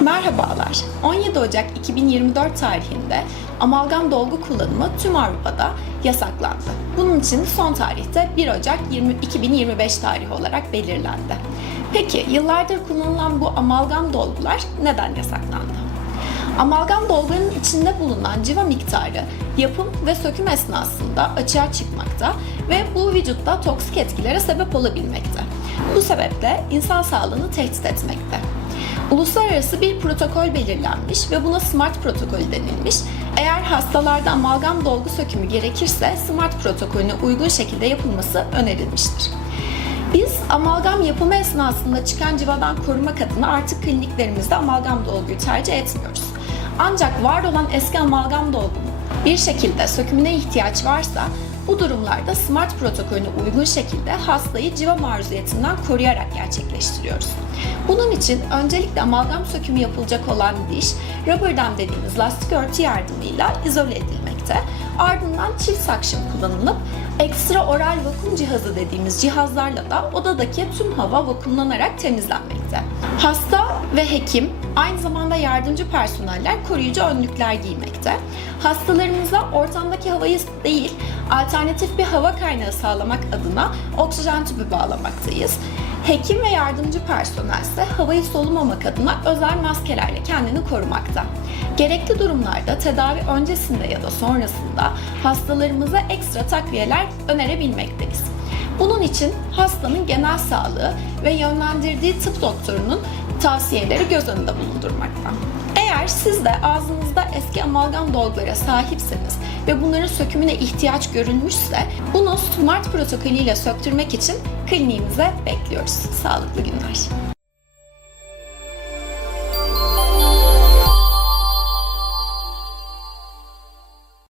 Merhabalar. 17 Ocak 2024 tarihinde amalgam dolgu kullanımı tüm Avrupa'da yasaklandı. Bunun için son tarihte 1 Ocak 20 2025 tarihi olarak belirlendi. Peki yıllardır kullanılan bu amalgam dolgular neden yasaklandı? Amalgam dolguların içinde bulunan civa miktarı yapım ve söküm esnasında açığa çıkmakta ve bu vücutta toksik etkilere sebep olabilmekte. Bu sebeple insan sağlığını tehdit etmekte. Uluslararası bir protokol belirlenmiş ve buna SMART protokolü denilmiş. Eğer hastalarda amalgam dolgu sökümü gerekirse SMART protokolüne uygun şekilde yapılması önerilmiştir. Biz amalgam yapımı esnasında çıkan civadan korumak adına artık kliniklerimizde amalgam dolguyu tercih etmiyoruz. Ancak var olan eski amalgam dolgunun bir şekilde sökümüne ihtiyaç varsa bu durumlarda SMART protokolüne uygun şekilde hastayı civa maruziyetinden koruyarak gerçekleştiriyoruz. Bunun için öncelikle amalgam sökümü yapılacak olan diş, rubber dam dediğimiz lastik örtü yardımıyla izole edilmekte. Ardından çift sakşım kullanılıp ekstra oral vakum cihazı dediğimiz cihazlarla da odadaki tüm hava vakumlanarak temizlenmekte. Hasta ve hekim aynı zamanda yardımcı personeller koruyucu önlükler giymekte. Hastalarımıza ortamdaki havayı değil, alternatif bir hava kaynağı sağlamak adına oksijen tüpü bağlamaktayız. Hekim ve yardımcı personel ise havayı solumamak adına özel maskelerle kendini korumakta. Gerekli durumlarda tedavi öncesinde ya da sonrasında hastalarımıza ekstra takviyeler önerebilmekteyiz. Bunun için hastanın genel sağlığı ve yönlendirdiği tıp doktorunun tavsiyeleri göz önünde bulundurmakta. Eğer siz de ağzınızda eski amalgam dolgulara sahipseniz ve bunların sökümüne ihtiyaç görülmüşse bunu SMART protokolüyle söktürmek için kliniğimize bekliyoruz. Sağlıklı günler.